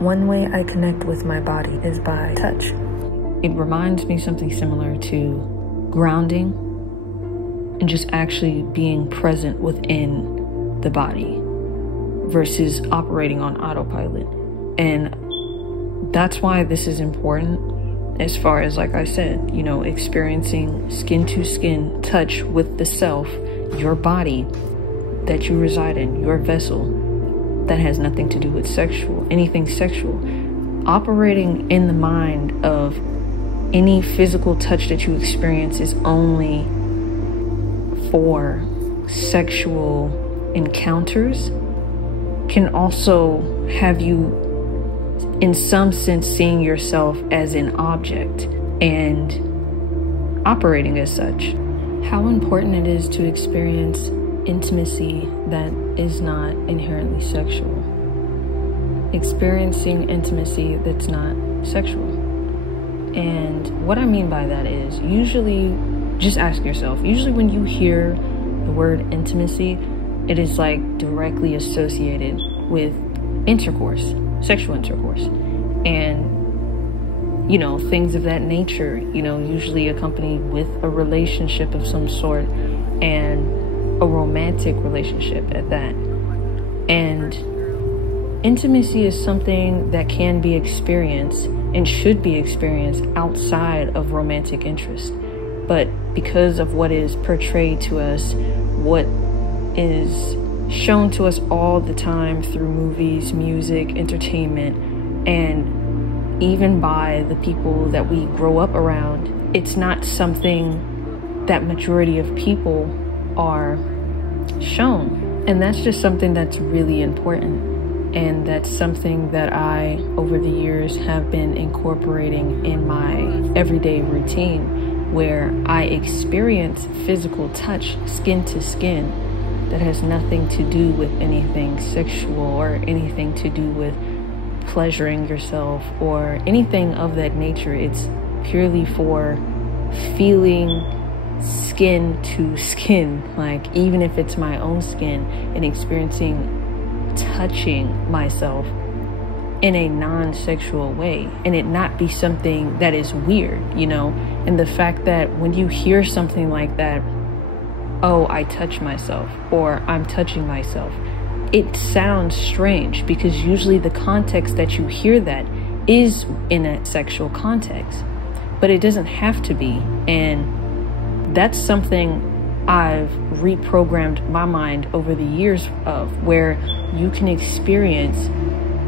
One way I connect with my body is by touch. It reminds me something similar to grounding and just actually being present within the body versus operating on autopilot. And that's why this is important as far as, like I said, experiencing skin to skin touch with the self, your body that you reside in, your vessel. That has nothing to do with anything sexual. Operating in the mind of any physical touch that you experience is only for sexual encounters can also have you, in some sense, seeing yourself as an object and operating as such. How important it is to experience intimacy that is not inherently sexual. Experiencing intimacy that's not sexual. And what I mean by that is, usually, just ask yourself, usually when you hear the word intimacy, it is like directly associated with intercourse, sexual intercourse. And, things of that nature, usually accompanied with a relationship of some sort and a romantic relationship at that. And intimacy is something that can be experienced and should be experienced outside of romantic interest. But because of what is portrayed to us, what is shown to us all the time through movies, music, entertainment, and even by the people that we grow up around, it's not something that majority of people are shown. And that's just something that's really important. And that's something that I, over the years, have been incorporating in my everyday routine, where I experience physical touch, skin to skin, that has nothing to do with anything sexual or anything to do with pleasuring yourself or anything of that nature. It's purely for feeling skin to skin, like even if it's my own skin, and experiencing touching myself in a non-sexual way, and it not be something that is weird, and the fact that when you hear something like that, oh, I touch myself, or I'm touching myself, it sounds strange because usually the context that you hear that is in a sexual context, but it doesn't have to be. And that's something I've reprogrammed my mind over the years of, where you can experience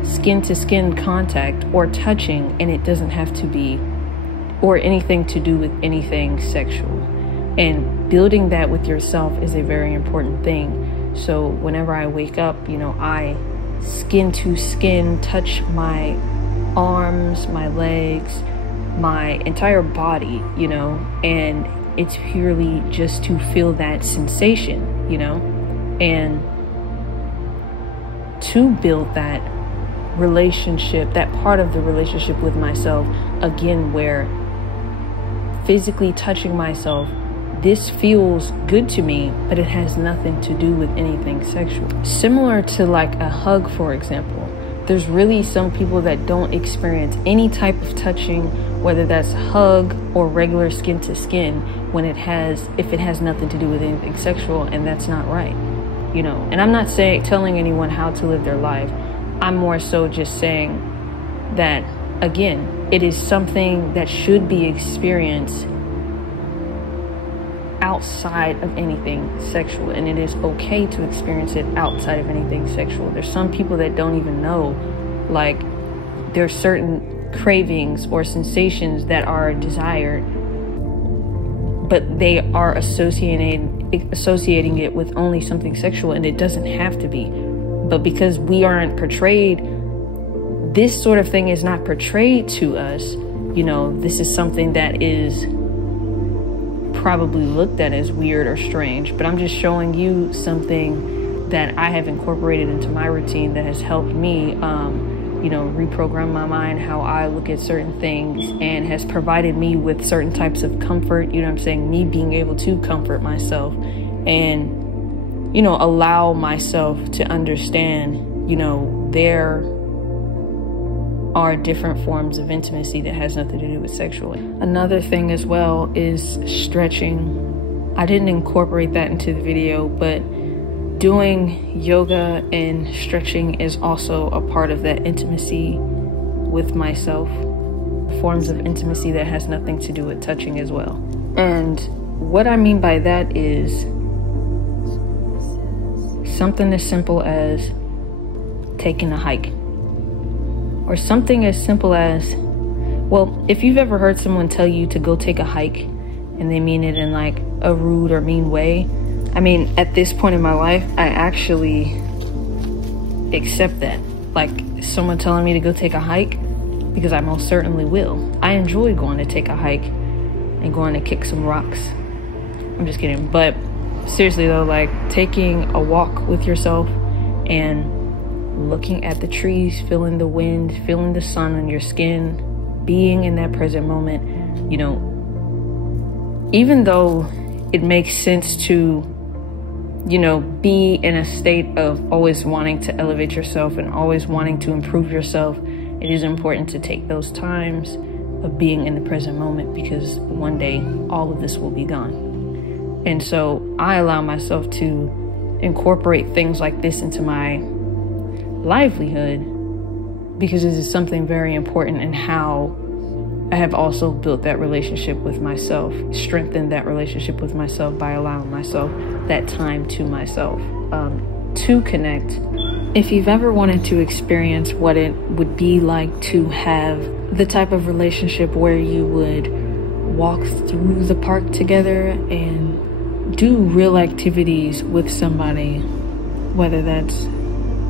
skin to skin contact or touching, and it doesn't have to be or anything to do with anything sexual. And building that with yourself is a very important thing. So whenever I wake up, I skin to skin touch my arms, my legs, my entire body, and it's purely just to feel that sensation, and to build that relationship, that part of the relationship with myself, again, where physically touching myself, this feels good to me, but it has nothing to do with anything sexual. Similar to like a hug, for example. There's really some people that don't experience any type of touching, whether that's hug or regular skin to skin, if it has nothing to do with anything sexual, and that's not right, And I'm not telling anyone how to live their life. I'm more so just saying that, again, it is something that should be experienced outside of anything sexual, and it is okay to experience it outside of anything sexual. There's some people that don't even know, like, there's certain cravings or sensations that are desired, but they are associating it with only something sexual, and it doesn't have to be. But because we aren't portrayed, this sort of thing is not portrayed to us, this is something that is probably looked at as weird or strange, but I'm just showing you something that I have incorporated into my routine that has helped me, reprogram my mind, how I look at certain things, and has provided me with certain types of comfort, me being able to comfort myself and, allow myself to understand, their are different forms of intimacy that has nothing to do with sexual. Another thing as well is stretching. I didn't incorporate that into the video, but doing yoga and stretching is also a part of that intimacy with myself. Forms of intimacy that has nothing to do with touching as well. And what I mean by that is something as simple as taking a hike. Or something as simple as, well, if you've ever heard someone tell you to go take a hike and they mean it in like a rude or mean way, I mean, at this point in my life, I actually accept that. Like someone telling me to go take a hike, because I most certainly will. I enjoy going to take a hike and going to kick some rocks. I'm just kidding. But seriously though, like taking a walk with yourself and looking at the trees, feeling the wind, feeling the sun on your skin, being in that present moment, you know, even though it makes sense to, you know, be in a state of always wanting to elevate yourself and always wanting to improve yourself, it is important to take those times of being in the present moment, because one day all of this will be gone. And so I allow myself to incorporate things like this into my livelihood, because it is something very important in how I have also built that relationship with myself, strengthened that relationship with myself by allowing myself that time to myself, to connect. If you've ever wanted to experience what it would be like to have the type of relationship where you would walk through the park together and do real activities with somebody, whether that's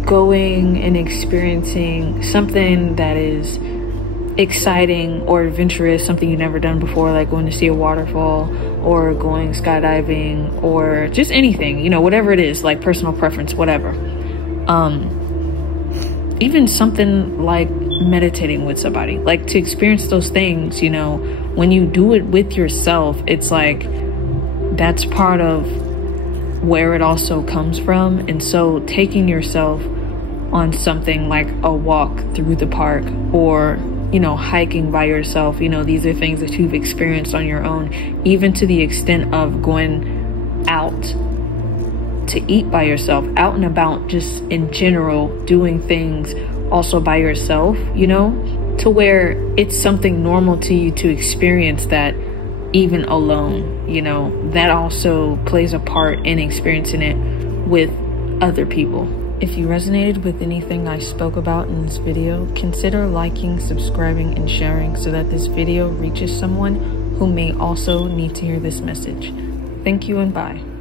going and experiencing something that is exciting or adventurous, something you've never done before, like going to see a waterfall or going skydiving or just anything, you know, whatever it is, like personal preference, whatever. Even something like meditating with somebody, like to experience those things, you know, when you do it with yourself, it's like that's part of where it also comes from. And so taking yourself on something like a walk through the park, or, you know, hiking by yourself, you know, these are things that you've experienced on your own, even to the extent of going out to eat by yourself, out and about, just in general, doing things also by yourself, you know, to where it's something normal to you to experience that even alone, you know, that also plays a part in experiencing it with other people. If you resonated with anything I spoke about in this video, consider liking, subscribing, and sharing so that this video reaches someone who may also need to hear this message. Thank you and bye.